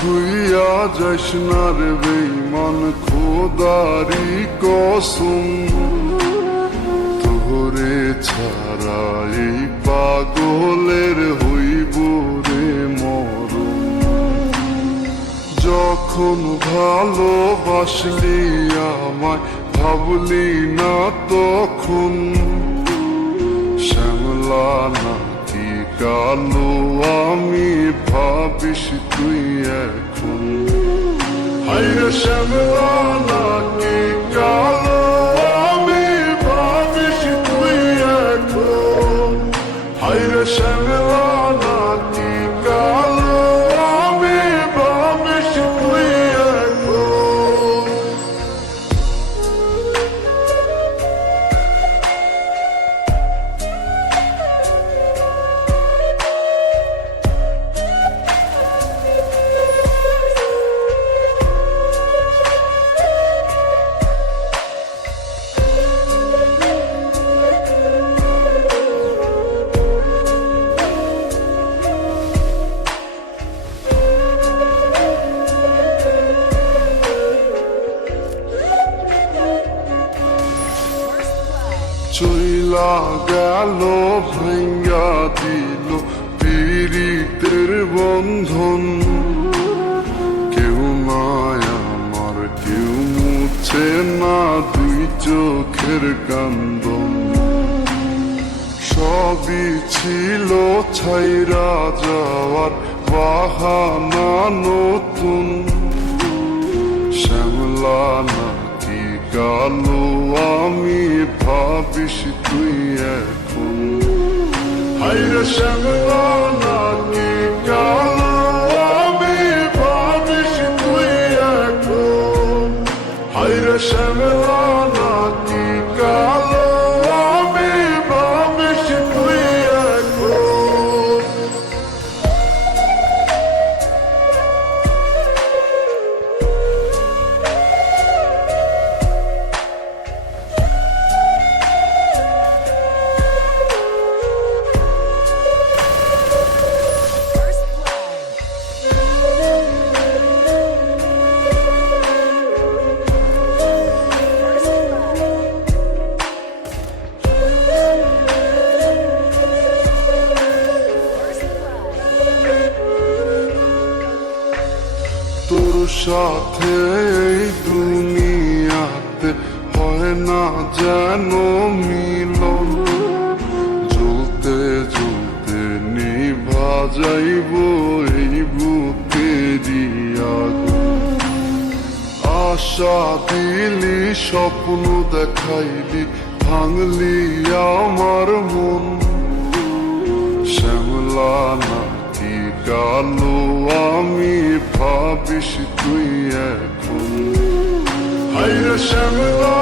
ভুইয়া যাস না রে বেঈমান খোদারি কসম, তোরে ছাড়া এই পাগলের হইব রে মরণ। যখন ভালোবাসলি আমায় ভাবলি না তখন, শ্যামলা নাকি কালো আমি ভাবিস তুই এখন। হায়রে শ্যামলা নাকি কালো আমি ভাবিস তুই এখন। হায়রে শ্যামলা নাকি কালো আমি ভাবিস তুই এখন। চইলা গেল ভাঙ্গা দিল পীড়িতের বন্ধন, কেউ নাই আমার কেউ মুছে না দুই চোখের কান্দন। সবই ছিল ছাইরা যাওয়ার বাহানা নতুন, শ্যামলা নাকি কালো আমি ভাবিস তুই এখন। হায়রে শ্যামলা নাকি কালো আমি ভাবিস তুই এখন। হায়রে শ্যামলা নাকি কালো আমি ভাবিস তুই এখন। তোর সাথে এই দুনিয়াতে হয় না যেন মিলন, জ্বলতে জ্বলতে নিভা যাইব এই বুকেরই আগুন। আশা দিলি স্বপ্ন দেখাইলি ভাঙলি আমার মন, শ্যামলা নাকি কালো আমি ভাবিস তুই এখন। হায়রে শ্যামলা